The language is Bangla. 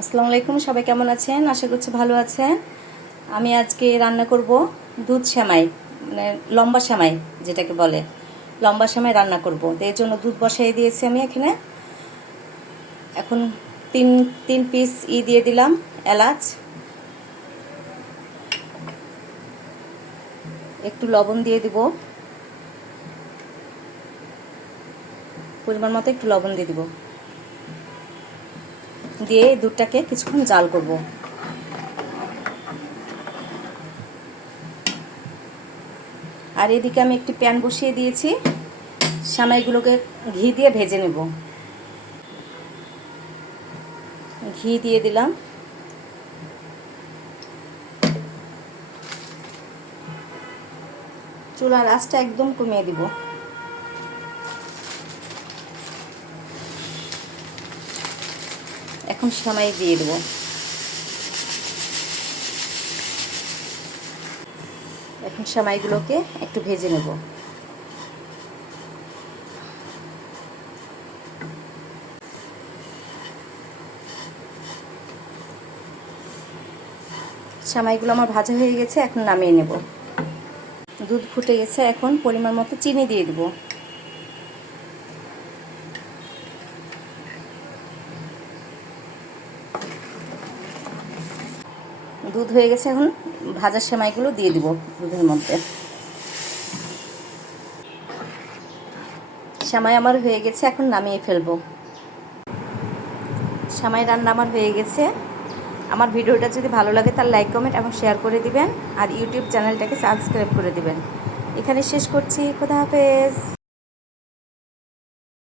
আসসালামু আলাইকুম, সবাই কেমন আছেন? আশা করছি ভালো আছেন। আমি আজকে রান্না করব দুধ সেমাই, মানে লম্বা সেমাই যেটাকে বলে, লম্বা সেমাই রান্না করব। তো এর জন্য দুধ বসাই দিয়েছি আমি এখানে। এখন তিন তিন পিস দিয়ে দিলাম এলাচ, একটু লবণ দিয়ে দিব, পরিমাণ মতো একটু লবণ দিয়ে দিব, দিয়ে দুধটাকে কিছুক্ষণ জাল করব। আর এদিকে আমি একটি প্যান বসিয়ে দিয়েছি, সেমাইগুলোকে ঘি দিয়ে ভেজে নেব। ঘি দিয়ে দিলাম, চুলার আঁচটা একদম কমিয়ে দিব। এখন সেমাই দিয়ে দেব। এখন সেমাইগুলোকে একটু ভেজে নেব। সেমাইগুলো আমার ভাজা হয়ে গেছে, এখন নামিয়ে নেব। দুধ ফুটে গেছে, এখন পরিমাণ মতো চিনি দিয়ে দেব। দুধ হয়ে গেছে, এখন ভাজা সেমাইগুলো দিয়ে দিব দুধের মধ্যে। সেমাই আমার হয়ে গেছে, এখন নামিয়ে ফেলবো। সেমাই রান্না আমার হয়ে গেছে। আমার ভিডিওটা যদি ভালো লাগে তার লাইক, কমেন্ট এবং শেয়ার করে দিবেন, আর ইউটিউব চ্যানেলটাকে সাবস্ক্রাইব করে দিবেন। এখানে শেষ করছি। খোদা হাফেজ।